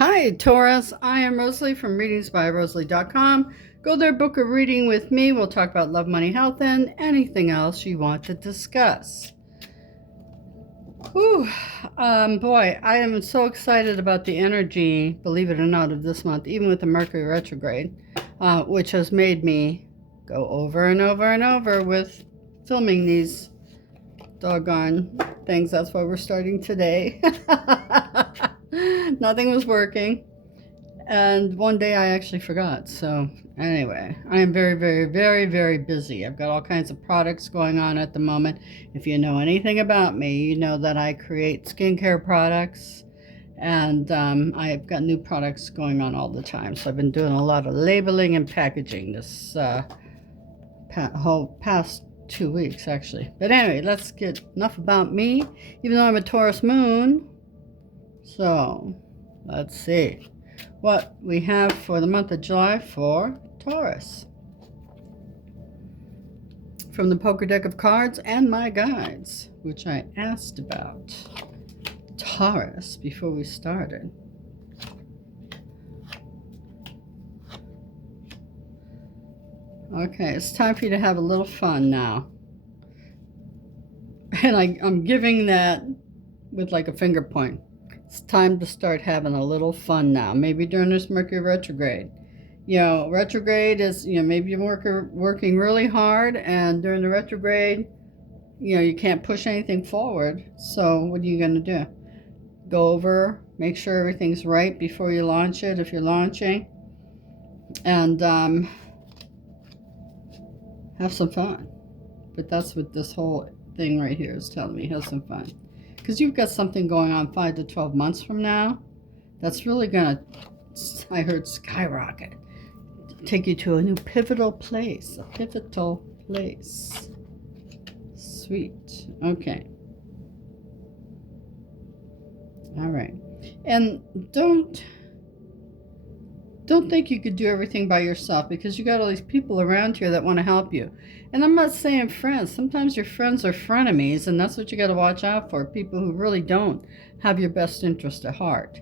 Hi, Taurus. I am Rosalie from readingsbyrosalie.com. Go there, book a reading with me. We'll talk about love, money, health, and anything else you want to discuss. Whew. Boy, I am so excited about the energy, believe it or not, of this month, even with the Mercury retrograde, which has made me go over and over and over with filming these doggone things. That's why we're starting today. Nothing was working. And one day I actually forgot. So, anyway, I am very, very, very, very busy. I've got all kinds of products going on at the moment. If you know anything about me, you know that I create skincare products and I've got new products going on all the time. So, I've been doing a lot of labeling and packaging this whole past 2 weeks, actually. But anyway, let's get enough about me, even though I'm a Taurus moon. So, let's see what we have for the month of July for Taurus. From the poker deck of cards and my guides, which I asked about Taurus before we started. Okay, it's time for you to have a little fun now. And I'm giving that with like a finger point. It's time to start having a little fun now. Maybe during this Mercury retrograde. Retrograde is, maybe you're working really hard, and during the retrograde, you can't push anything forward. So what are you going to do? Go over, make sure everything's right before you launch it, if you're launching, and have some fun. But that's what this whole thing right here is telling me. Have some fun. Because you've got something going on 5 to 12 months from now that's really going to, I heard, skyrocket. Take you to a new pivotal place. A pivotal place. Sweet. Okay. All right. And don't think you could do everything by yourself, because you got all these people around here that want to help you. And I'm not saying friends. Sometimes your friends are frenemies, and that's what you got to watch out for. People who really don't have your best interest at heart.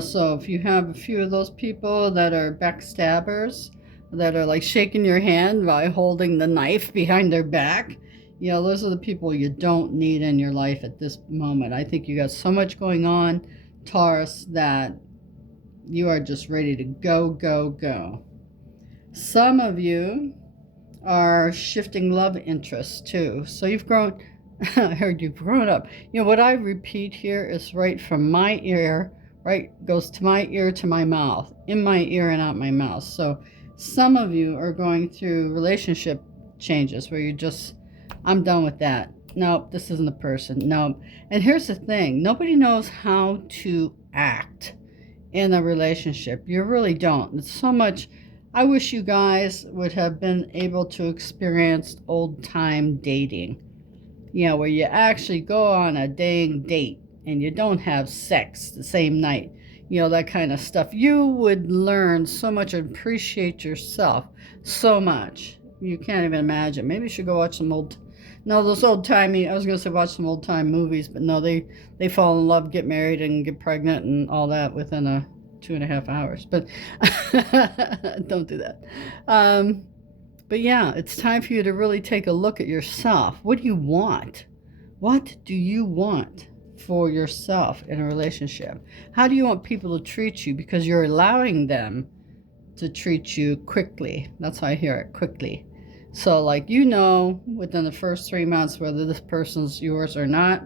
So if you have a few of those people that are backstabbers, that are like shaking your hand by holding the knife behind their back, those are the people you don't need in your life at this moment. I think you got so much going on, Taurus, that you are just ready to go, go, go. Some of you are shifting love interests too. So you've grown, I heard you've grown up. What I repeat here is right from my ear, right, goes to my ear to my mouth, in my ear and out my mouth. So some of you are going through relationship changes where you just, I'm done with that. Nope, this isn't the person. Nope. And here's the thing. Nobody knows how to act in a relationship. You really don't. It's so much. I wish you guys would have been able to experience old time dating, where you actually go on a dang date and you don't have sex the same night, that kind of stuff. You would learn so much and appreciate yourself so much. You can't even imagine. Maybe you should go watch some those old timey, I was going to say watch some old time movies, but no, they fall in love, get married, and get pregnant and all that within 2.5 hours. But don't do that. But yeah, it's time for you to really take a look at yourself. What do you want? What do you want for yourself in a relationship? How do you want people to treat you? Because you're allowing them to treat you quickly. That's how I hear it, quickly. So within the first 3 months whether this person's yours or not.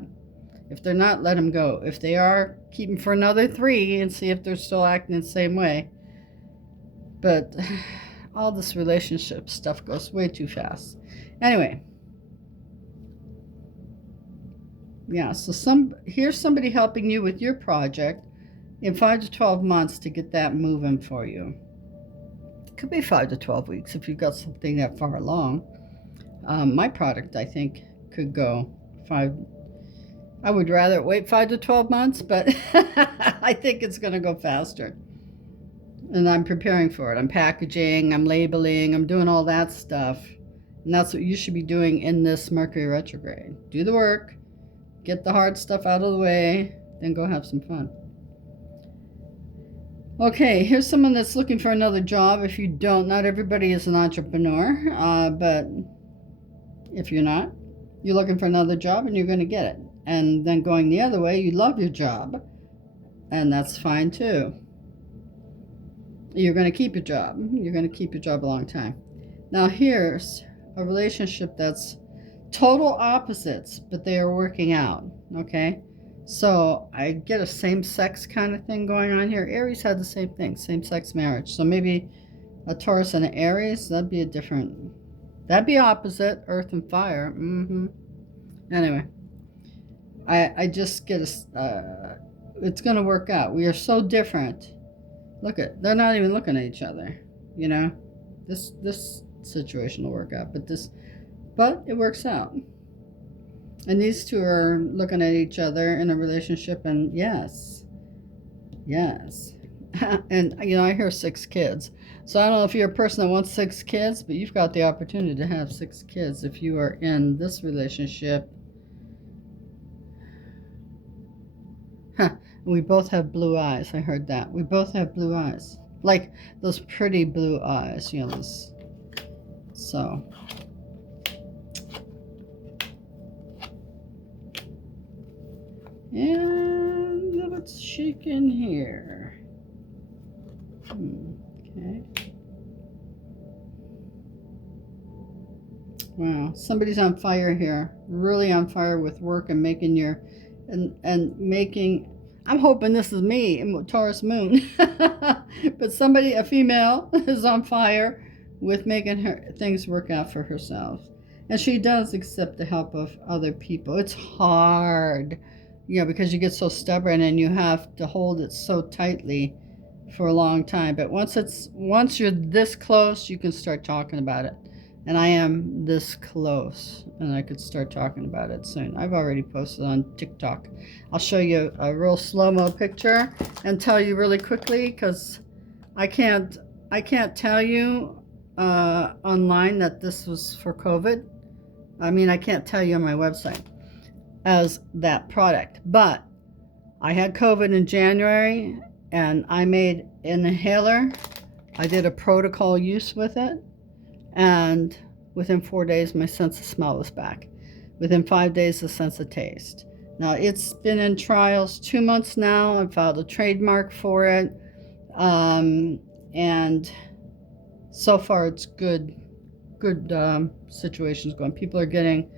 If they're not, let them go. If they are, keep them for another 3 and see if they're still acting the same way. But all this relationship stuff goes way too fast. Anyway. Yeah, so here's somebody helping you with your project in 5 to 12 months to get that moving for you. It could be 5 to 12 weeks if you've got something that far along. My product, I think, could go 5. I would rather wait 5 to 12 months, but I think it's going to go faster. And I'm preparing for it. I'm packaging, I'm labeling, I'm doing all that stuff. And that's what you should be doing in this Mercury retrograde. Do the work, get the hard stuff out of the way, then go have some fun. Okay, here's someone that's looking for another job. If you don't, not everybody is an entrepreneur, but if you're not, you're looking for another job and you're going to get it. And then going the other way, you love your job, and that's fine too. You're going to keep your job. You're going to keep your job a long time. Now, here's a relationship that's total opposites, but they are working out, okay? So I get a same-sex kind of thing going on here. Aries had the same thing, same-sex marriage. So maybe a Taurus and an Aries, that'd be opposite, earth and fire. Anyway, I just get it's going to work out. We are so different. Look they're not even looking at each other, you know? This situation will work out, but it works out. And these two are looking at each other in a relationship, and yes. And, I hear 6 kids. So I don't know if you're a person that wants 6 kids, but you've got the opportunity to have 6 kids if you are in this relationship. We both have blue eyes. I heard that. We both have blue eyes. Like those pretty blue eyes, So. And let's shake in here. Okay. Wow, somebody's on fire here. Really on fire with work and making making. I'm hoping this is me, Taurus moon. But a female, is on fire with making things work out for herself. And she does accept the help of other people. It's hard. Because you get so stubborn and you have to hold it so tightly for a long time. But once you're this close, you can start talking about it. And I am this close, and I could start talking about it soon. I've already posted on TikTok. I'll show you a real slow-mo picture and tell you really quickly, because I can't tell you online that this was for COVID. I can't tell you on my website as that product, but I had COVID in January, and I made an inhaler. I did a protocol use with it, and within 4 days my sense of smell was back. Within 5 days, the sense of taste. Now, it's been in trials 2 months now. I've filed a trademark for it, and so far it's good situations going. People are getting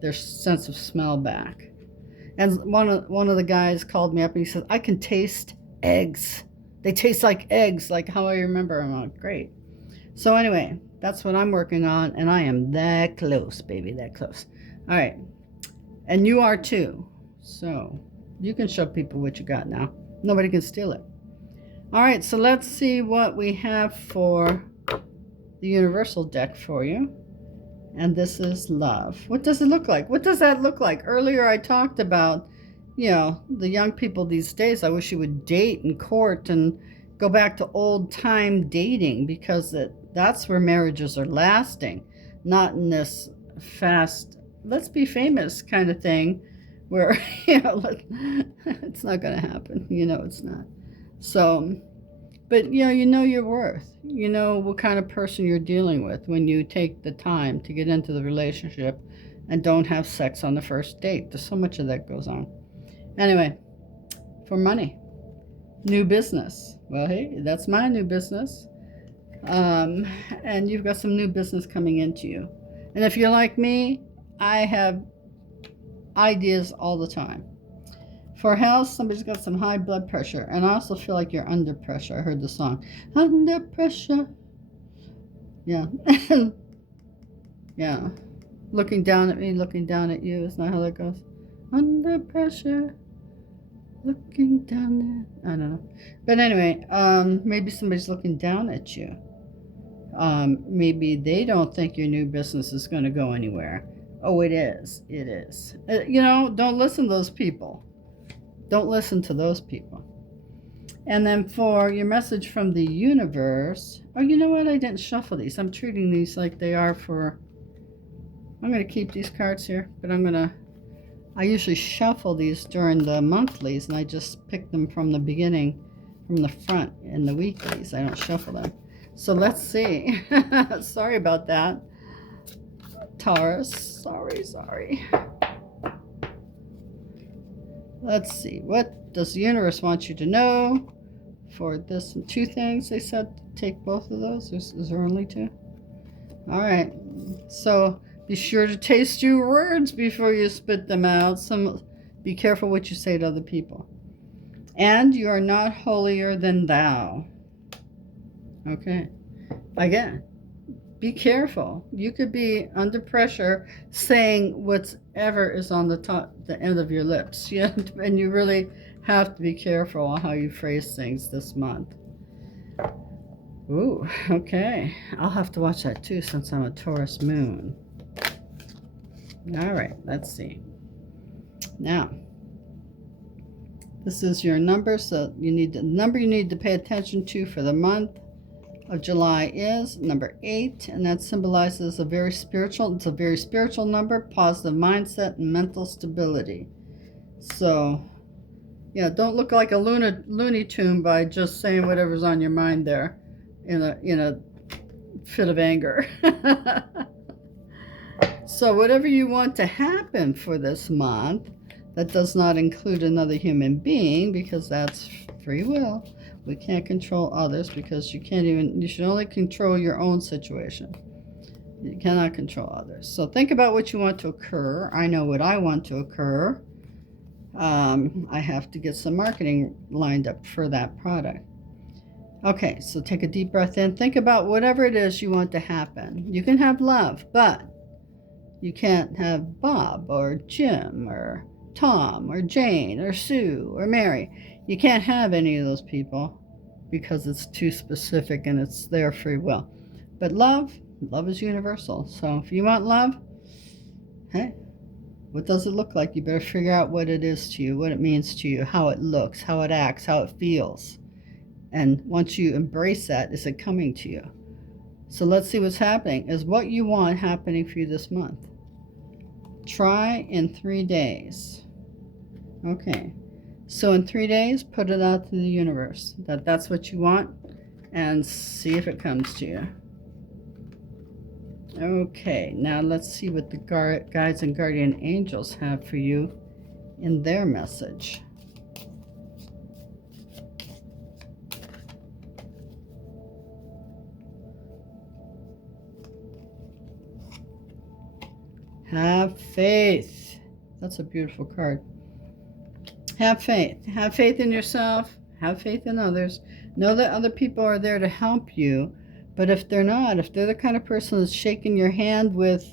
their sense of smell back. And one of the guys called me up and he said, I can taste eggs. They taste like eggs, like how I remember. I'm like, great. So anyway, that's what I'm working on, and I am that close, baby, that close. All right. And you are too. So you can show people what you got now. Nobody can steal it. All right, so let's see what we have for the universal deck for you. And this is love. What does it look like? What does that look like? Earlier I talked about, the young people these days. I wish you would date and court and go back to old time dating, because that's where marriages are lasting, not in this fast, let's be famous kind of thing where, it's not going to happen. It's not. So, but, you know your worth. You know what kind of person you're dealing with when you take the time to get into the relationship and don't have sex on the first date. There's so much of that goes on. Anyway, for money, new business. Well, hey, that's my new business. And you've got some new business coming into you. And if you're like me, I have ideas all the time. For health, somebody's got some high blood pressure. And I also feel like you're under pressure. I heard the song, Under Pressure. Yeah. Yeah. Looking down at me, looking down at you. Isn't that how that goes? Under pressure. Looking down there. I don't know. But anyway, maybe somebody's looking down at you. Maybe they don't think your new business is going to go anywhere. Oh, it is. It is. Don't listen to those people. Don't listen to those people. And then for your message from the universe, oh, you know what? I didn't shuffle these. I'm treating these like they are for, I'm going to keep these cards here, but I usually shuffle these during the monthlies, and I just pick them from the beginning from the front in the weeklies. I don't shuffle them. So let's see. Sorry about that, Taurus. Sorry. Let's see. What does the universe want you to know for this? 2 things they said. Take both of those. Is there only 2? All right. So be sure to taste your words before you spit them out. Be careful what you say to other people. And you are not holier than thou. Okay. Again, be careful. You could be under pressure saying whatever is on the end of your lips. Yeah, and you really have to be careful on how you phrase things this month. Ooh, okay. I'll have to watch that too since I'm a Taurus moon. All right, let's see. Now, this is your number, so the number you need to pay attention to for the month of July is number 8, and that symbolizes it's a very spiritual number, positive mindset, and mental stability. So, yeah, don't look like a Looney Tune by just saying whatever's on your mind there in a fit of anger. So whatever you want to happen for this month, that does not include another human being because that's free will. We can't control others because you should only control your own situation. You cannot control others. So think about what you want to occur. I know what I want to occur. I have to get some marketing lined up for that product. Okay, so take a deep breath in. Think about whatever it is you want to happen. You can have love, but you can't have Bob or Jim or Tom or Jane or Sue or Mary. You can't have any of those people because it's too specific and it's their free will. But love is universal. So if you want love, hey, what does it look like? You better figure out what it is to you, what it means to you, how it looks, how it acts, how it feels. And once you embrace that, is it coming to you? So let's see what's happening. Is what you want happening for you this month? Try in 3 days. Okay. So in 3 days, put it out to the universe. That's what you want. And see if it comes to you. Okay. Now let's see what the guides and guardian angels have for you in their message. Have faith. That's a beautiful card. Have faith. Have faith in yourself. Have faith in others. Know that other people are there to help you. But if they're not, if they're the kind of person that's shaking your hand with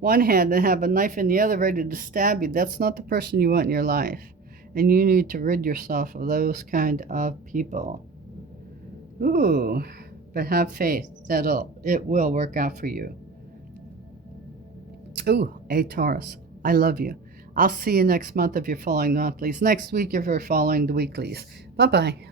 one hand and have a knife in the other ready to stab you, that's not the person you want in your life. And you need to rid yourself of those kind of people. Ooh, but have faith that it will work out for you. Ooh, a Taurus. I love you. I'll see you next month if you're following the monthlies. Next week if you're following the weeklies. Bye-bye.